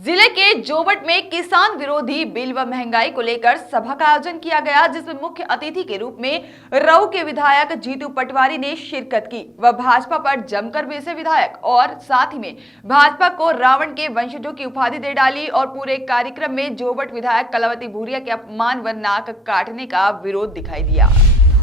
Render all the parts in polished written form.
जिले के जोबट में किसान विरोधी बिल व महंगाई को लेकर सभा का आयोजन किया गया, जिसमें मुख्य अतिथि के रूप में राऊ के विधायक जीतू पटवारी ने शिरकत की। वह भाजपा पर जमकर बेसे विधायक और साथ ही में भाजपा को रावण के वंशजों की उपाधि दे डाली और पूरे कार्यक्रम में जोबट विधायक कलावती भूरिया के अपमान व नाक काटने का विरोध दिखाई दिया।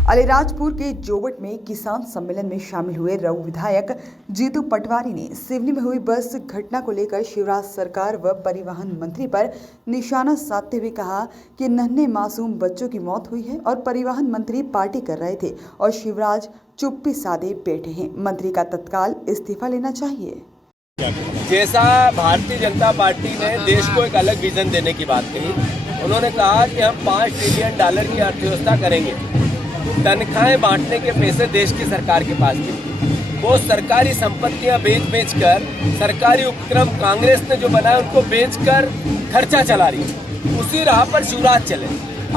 अलीराजपुर के जोबट में किसान सम्मेलन में शामिल हुए राऊ विधायक जीतू पटवारी ने सिवनी में हुई बस घटना को लेकर शिवराज सरकार व परिवहन मंत्री पर निशाना साधते हुए कहा कि नन्हे मासूम बच्चों की मौत हुई है और परिवहन मंत्री पार्टी कर रहे थे और शिवराज चुप्पी साधे बैठे हैं। मंत्री का तत्काल इस्तीफा लेना चाहिए। जैसा भारतीय जनता पार्टी ने देश को एक अलग विजन देने की बात कही, उन्होंने कहा कि हम $5 ट्रिलियन की अर्थव्यवस्था करेंगे। तनख्वाहें बांटने के पैसे देश की सरकार के पास थे। वो सरकारी संपत्तियां बेच कर सरकारी उपक्रम कांग्रेस ने जो बनाए उनको बेचकर खर्चा चला रही है। उसी राह पर शिवराज चले।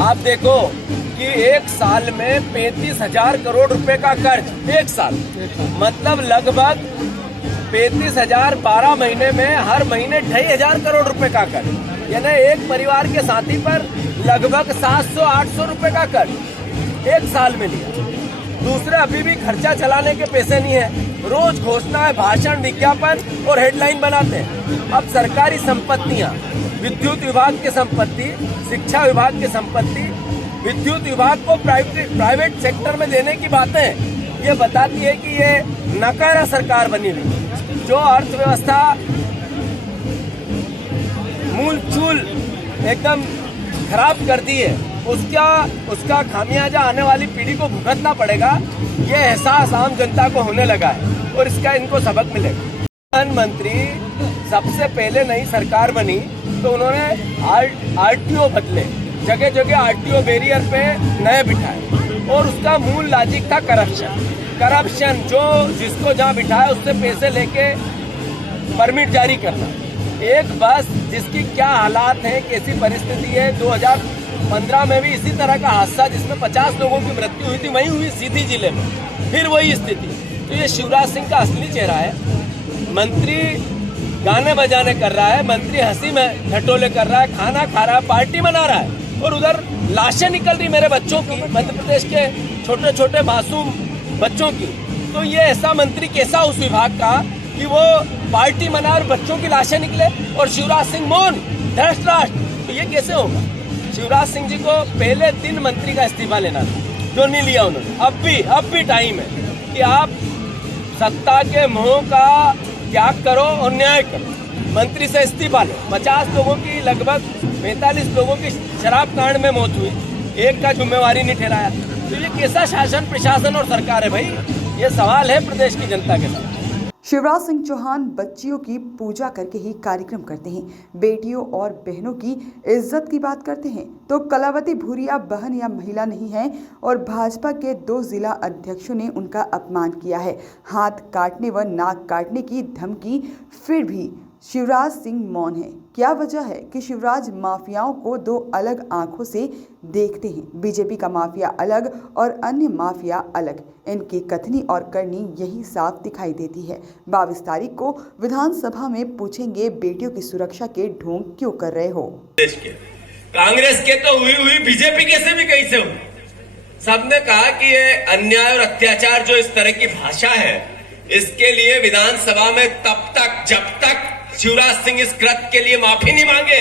आप देखो कि एक साल में 35,000 करोड़ रुपए का कर्ज, एक साल मतलब लगभग 35,000 12 महीने में हर महीने 2,500 करोड़ रुपए का कर्ज, यानी एक परिवार के साथी पर लगभग 700-800 रुपए का कर्ज एक साल में लिया। दूसरे अभी भी खर्चा चलाने के पैसे नहीं है। रोज घोषणाएं, भाषण, विज्ञापन और हेडलाइन बनाते हैं। अब सरकारी संपत्तियां, विद्युत विभाग की संपत्ति, शिक्षा विभाग की संपत्ति, विद्युत विभाग को प्राइवेट सेक्टर में देने की बातें ये बताती है कि ये नकारा सरकार बनी हुई, जो अर्थव्यवस्था मूल चूल एकदम खराब कर दी है। उसका खामियाजा आने वाली पीढ़ी को भुगतना पड़ेगा। ये एहसास आम जनता को होने लगा है और इसका इनको सबक मिलेगा। प्रधानमंत्री सबसे पहले नई सरकार बनी तो उन्होंने आरटीओ बदले, जगह जगह आरटीओ बैरियर पे नए बिठाए और उसका मूल लॉजिक था करप्शन, जो जिसको जहाँ बिठाया उससे पैसे लेके परमिट जारी करना। एक बस जिसकी क्या हालात है, कैसी परिस्थिति है, 2015 में भी इसी तरह का हादसा जिसमें 50 लोगों की मृत्यु हुई थी, वही हुई सीधी जिले में, फिर वही स्थिति। तो ये शिवराज सिंह का असली चेहरा है। मंत्री गाने बजाने कर रहा है, मंत्री हंसी में ठटोले कर रहा है, खाना खा रहा है, पार्टी मना रहा है और उधर लाशें निकल रही मेरे बच्चों की, मध्य प्रदेश के छोटे छोटे मासूम बच्चों की। तो ये ऐसा मंत्री कैसा उस विभाग का कि वो पार्टी मना और बच्चों की लाशें निकले और शिवराज सिंह मौन धृतराष्ट्र। तो ये कैसे होगा? शिवराज सिंह जी को पहले दिन मंत्री का इस्तीफा लेना था, जो नहीं लिया उन्होंने। अब भी टाइम है कि आप सत्ता के मोह का त्याग करो और न्याय करो। मंत्री से इस्तीफा लो। 50 लोगों की, लगभग 45 लोगों की शराब कांड में मौत हुई, एक का जिम्मेवारी नहीं ठहराया। तो ये कैसा शासन, प्रशासन और सरकार है भाई? ये सवाल है प्रदेश की जनता के साथ। शिवराज सिंह चौहान बच्चियों की पूजा करके ही कार्यक्रम करते हैं, बेटियों और बहनों की इज्जत की बात करते हैं। तो कलावती भूरिया बहन या महिला नहीं है और भाजपा के 2 जिला अध्यक्षों ने उनका अपमान किया है, हाथ काटने व नाक काटने की धमकी, फिर भी शिवराज सिंह मौन है। क्या वजह है कि शिवराज माफियाओं को 2 अलग आंखों से देखते हैं? बीजेपी का माफिया अलग और अन्य माफिया अलग। इनकी कथनी और करनी यही साफ दिखाई देती है। 22 तारीख को विधानसभा में पूछेंगे, बेटियों की सुरक्षा के ढोंग क्यों कर रहे हो? कांग्रेस के तो हुई बीजेपी कैसे भी कैसे हो। सबने कहा कि ये अन्याय और अत्याचार, जो इस तरह की भाषा है, इसके लिए विधानसभा में तब तक जब तक शिवराज सिंह इस कृत्य के लिए माफी नहीं मांगे,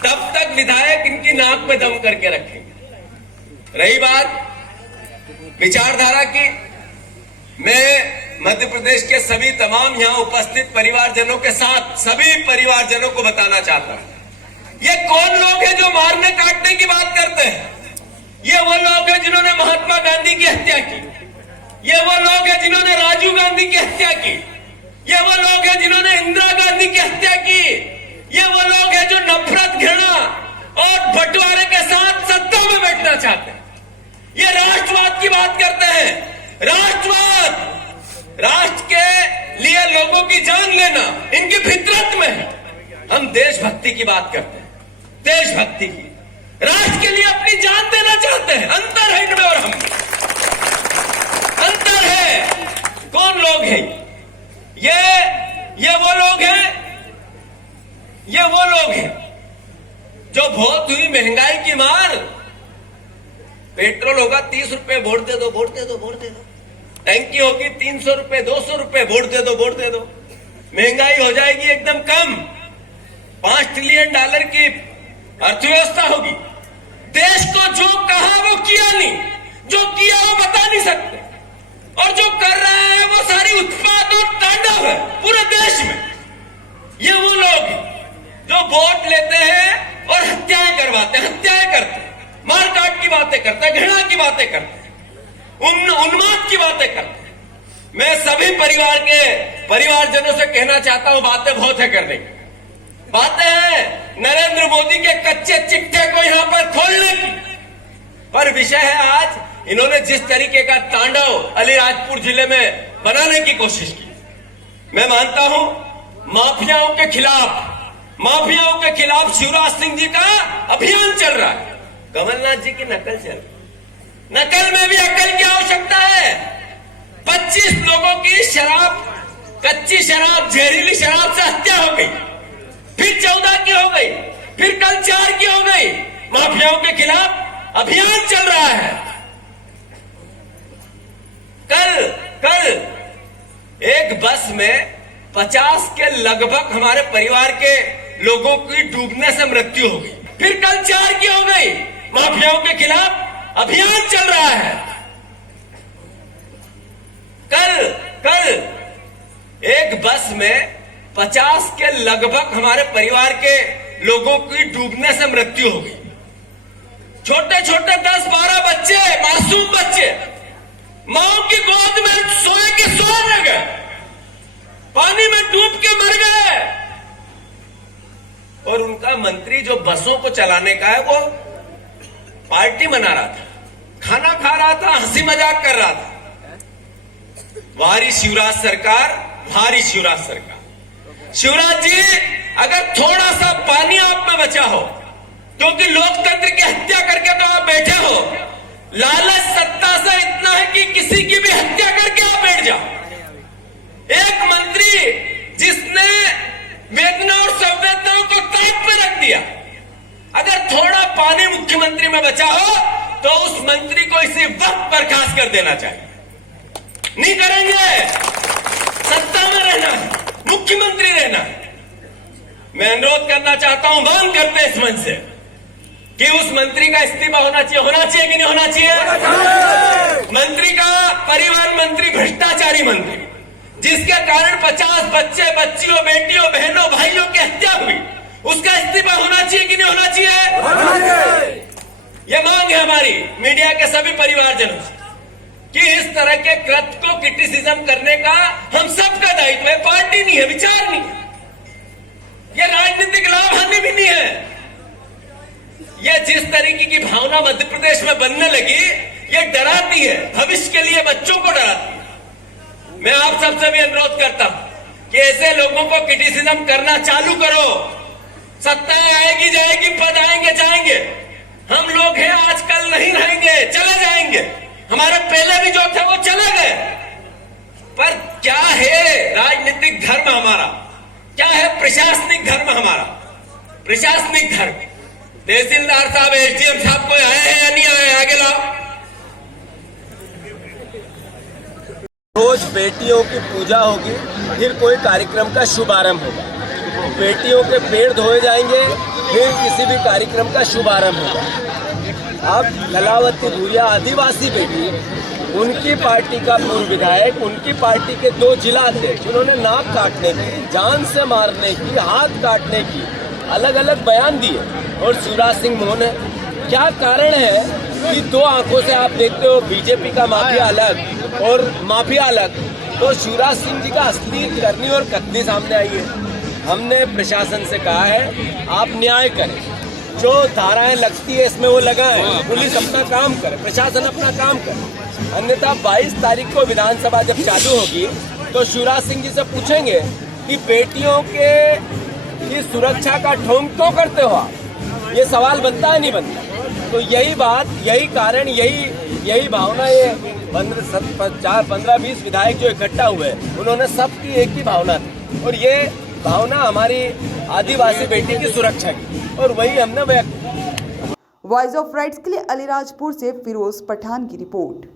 तब तक विधायक इनकी नाक में दम करके रखेंगे। रही बात विचारधारा की, मैं मध्य प्रदेश के सभी तमाम यहां उपस्थित परिवारजनों के साथ सभी परिवारजनों को बताना चाहता हूं, ये कौन लोग हैं जो मारने काटने की बात करते हैं? ये वो लोग हैं जिन्होंने महात्मा गांधी की हत्या की, ये वो लोग हैं जिन्होंने राजीव गांधी की हत्या की, ये वो लोग हैं जिन्होंने इंदिरा गांधी की हत्या की, ये वो लोग हैं जो नफरत, घृणा और बंटवारे के साथ सत्ता में बैठना चाहते हैं। ये राष्ट्रवाद की बात करते हैं। राष्ट्रवाद, राष्ट्र के लिए लोगों की जान लेना इनकी फितरत में है। हम देशभक्ति की बात करते हैं, देशभक्ति की, राष्ट्र के लिए अपनी जान देना चाहते हैं। अंतर है इनमें और हम। पेट्रोल होगा 30 रुपए, वोट दे दो, वोट दे दो, वोट दे दो। टैंकी होगी 300 रुपए, 200 रुपए, वोट दे दो, वोट दे दो। महंगाई हो जाएगी एकदम कम, $5 ट्रिलियन की अर्थव्यवस्था होगी। देश को जो कहा वो किया नहीं, जो किया वो बता नहीं सकते, और जो कर रहा है वो सारी उत्पात और तांडव है पूरे देश में। ये वो लोग जो वोट लेते हैं और हत्याएं करवाते हैं, हत्याएं करते हैं, मारकाट की बातें करते हैं, घृणा की बातें करते हैं, उन्माद की बातें करते हैं। मैं सभी परिवारजनों से कहना चाहता हूं, बातें बहुत है करने की, बातें हैं नरेंद्र मोदी के कच्चे चिट्ठे को यहां पर खोलने की, पर विषय है आज इन्होंने जिस तरीके का तांडव अलीराजपुर जिले में बनाने की कोशिश की। मैं मानता हूं माफियाओं के खिलाफ शिवराज सिंह जी का अभियान चल रहा है। कमलनाथ जी की नकल चल रही, नकल में भी अकल की आवश्यकता है। 25 लोगों की कच्ची शराब, जहरीली शराब से हत्या हो गई, फिर 14 की हो गई, फिर कल 4 की हो गई। माफियाओं के खिलाफ अभियान चल रहा है। कल एक बस में 50 के लगभग हमारे परिवार के लोगों की डूबने से मृत्यु हो गई, फिर कल 4 की हो गई। माफियाओं के खिलाफ अभियान चल रहा है। कल एक बस में 50 के लगभग हमारे परिवार के लोगों की डूबने से मृत्यु हो गई। छोटे छोटे 10-12 बच्चे, मासूम बच्चे मां की गोद में सोए के सो रह गए, पानी में डूब के मर गए। और उनका मंत्री जो बसों को चलाने का है वो पार्टी मना रहा था, खाना खा रहा था, हंसी मजाक कर रहा था। भारी शिवराज सरकार। शिवराज जी, अगर थोड़ा सा पानी आप में बचा हो, क्योंकि लोकतंत्र की हत्या करके तो आप बैठे हो, लालच सत्ता से इतना है कि किसी की भी हत्या करके आप बैठ जाओ। एक मंत्री जिसने वेदना और संवेदनाओं को ताक पे रख दिया, अगर थोड़ा पानी मुख्यमंत्री में बचा हो तो उस मंत्री को इसी वक्त बर्खास्त कर देना चाहिए। नहीं करेंगे, सत्ता में रहना है, मुख्यमंत्री रहना है। मैं अनुरोध करना चाहता हूं, मांग करते हैं इस मंच से कि उस मंत्री का इस्तीफा होना चाहिए कि नहीं होना चाहिए। मंत्री का परिवहन मंत्री भ्रष्टाचारी मंत्री, जिसके कारण 50 बच्चे, बच्चियों, बेटियों, बहनों, भाइयों की हत्या हुई, उसका इस्तीफा होना चाहिए कि नहीं होना चाहिए। यह मांग है हमारी मीडिया के सभी परिवारजनों से कि इस तरह के कृत्य को क्रिटिसिज्म करने का हम सबका दायित्व है। पार्टी नहीं है, विचार नहीं है, यह राजनीतिक लाभ हानि भी नहीं है। यह जिस तरीके की भावना मध्य प्रदेश में बनने लगी, यह डराती है, भविष्य के लिए बच्चों को डराती है। मैं आप सबसे भी अनुरोध करता हूं कि ऐसे लोगों को क्रिटिसिज्म करना चालू करो। सत्ता आएगी जाएगी, पद आएंगे जाएंगे, हम लोग हैं, आजकल नहीं रहेंगे, चले जाएंगे। हमारे पहले भी जो थे वो चले गए। पर क्या है राजनीतिक धर्म हमारा, क्या है प्रशासनिक धर्म हमारा? प्रशासनिक धर्म, तहसीलदार साहब, एसडीएम साहब कोई आए हैं या नहीं आए? आगे लाओ। रोज बेटियों की पूजा होगी, फिर कोई कार्यक्रम का शुभारंभ होगा, बेटियों के पैर धोए जाएंगे, फिर किसी भी कार्यक्रम का शुभारंभ होगा। अब कलावती भूरिया आदिवासी बेटी, उनकी पार्टी का पूर्व विधायक, उनकी पार्टी के 2 जिला अध्यक्ष, उन्होंने नाक काटने की, जान से मारने की, हाथ काटने की अलग अलग बयान दिए। और शिवराज सिंह मौन, क्या कारण है कि 2 आंखों से आप देखते हो बीजेपी का माफिया अलग और माफिया अलग, तो शिवराज सिंह जी का असली करनी और कथनी सामने आई है। हमने प्रशासन से कहा है आप न्याय करें, जो धाराएं लगती है इसमें वो लगाएं, पुलिस अपना काम करे, प्रशासन अपना काम करे। अन्यथा 22 तारीख को विधानसभा जब चालू होगी तो शिवराज सिंह जी से पूछेंगे कि बेटियों की सुरक्षा का ढोंग क्यों करते हो आप? ये सवाल बनता है नहीं बनता? तो यही बात, यही कारण, यही भावना, ये 15-20 विधायक जो इकट्ठा हुए, उन्होंने सबकी एक ही भावना थी, और ये भावना हमारी आदिवासी बेटी की सुरक्षा की, और वही हमने व्यक्त। वॉइस ऑफ राइट्स के लिए अलीराजपुर से फिरोज पठान की रिपोर्ट।